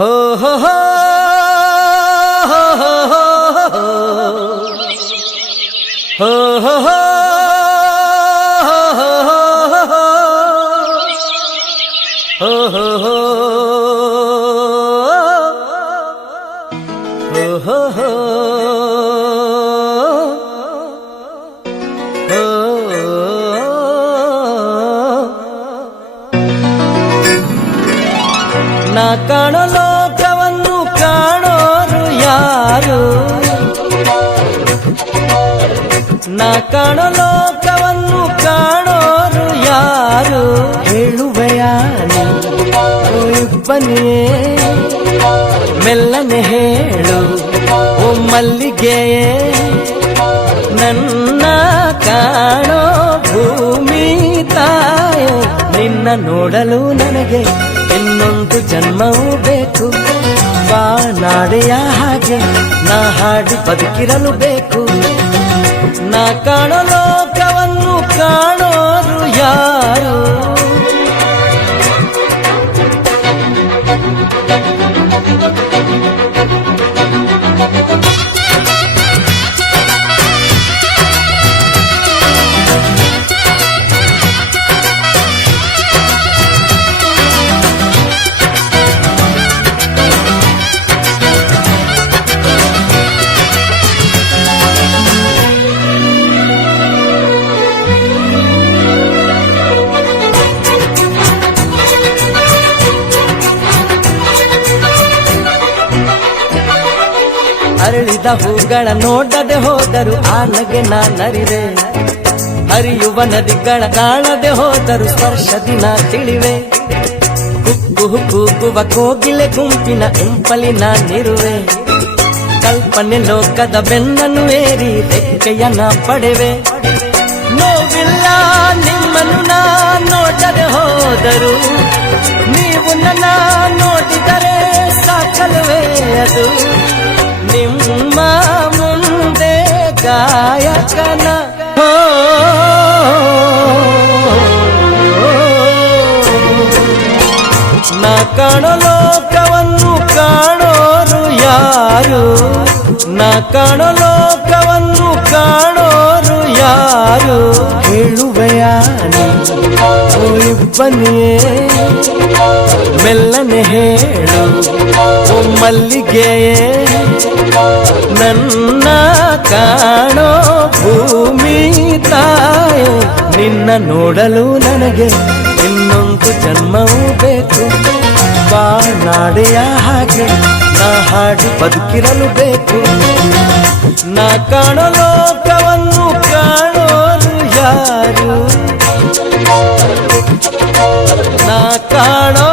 ಹೋ ಹೋ ಹೋ ಹೋ ಹೋ ಹೋ ನಾ ಕಾಣೋ ಲೋಕವನ್ನು ಕಾಣೋರು ಯಾರು? ನಾ ಕಾಣೋ ಲೋಕವನ್ನು ಕಾಣೋರು ಯಾರು? ಹೇಳುವೆಯ ಇಬ್ಬನಿಯೇ ಮೆಲ್ಲನೆ ಹೇಳು ಓ ಮಲ್ಲಿಗೆಯೇ, ನನ್ನ ಕಾಣೋ ಭೂಮಿ ತಾಯೋ, ನಿನ್ನ ನೋಡಲು ನನಗೆ ಇನ್ನೊಂದು ಜನ್ಮವೂ ಬೇಕು. ಬಾನಾಡೆಯ ಹಾಗೆ ನಾ ಹಾಡಿ ಬದುಕಿರಲು ಬೇಕು. ನಾ ಕಾಣೋ ಲೋಕವನ್ನು ಕಾಣೋರು ಯಾರು? ಅರಳಿದ ಹೂಗಳ ನೋಡದೆ ಹೋದರು ಆನಗೆ ನಾನರಿವೆ, ಹರಿಯುವ ನದಿಗಳ ಕಾಣದೆ ಹೋದರು ಸ್ಪರ್ಶದಿ ನಾ ತಿಳಿವೆ. ಕುಕ್ಕು ಕೂಗುವ ಕೋಗಿಲೆ ಗುಂಪಿನ ಇಂಪಲಿ ನಾನಿರುವೆ, ಕಲ್ಪನೆ ಲೋಕದ ಬೆನ್ನನ್ನು ಏರಿ ರೆಕ್ಕೆಯ ನಾ ಪಡೆವೆ. ನೋವಿಲ್ಲ ನಿಮ್ಮನ್ನು ನಾ ನೋಡದೆ ಹೋದರು, ನೀವು ನನ್ನ ನೋಡಿದರೆ ಸಾಕಲ್ವೇ ಅದು. ನಿಮ್ಮ ಮುಂದೆ ಗಾಯಕನ ನಾ ಕಾಣೋ ಲೋಕವನ್ನು ಕಾಣೋರು ಯಾರು? ನಾ ಕಾಣೋ ಲೋಕವನ್ನು ಕಾಣೋರು ಯಾರು? ಹೇಳುವೆಯ ಇಬ್ಬನಿಯೇ ಮೆಲ್ಲನೆ ಹೇಳು ಓ ಮಲ್ಲಿಗೆಯೇ, ನನ್ನ ಕಾಣೋ ಭೂಮಿ ತಾಯೋ, ನಿನ್ನ ನೋಡಲು ನನಗೆ ಇನ್ನೊಂದು ಜನ್ಮವೂ ಬೇಕು. ಬಾನಾಡೆಯ ಹಾಗೆ ನಾ ಹಾಡಿ ಬದುಕಿರಲು ಬೇಕು. ನಾ ಕಾಣೋ ಲೋಕವನ್ನು ಕಾಣೋರು ಯಾರು? ನಾ ಕಾಣೋ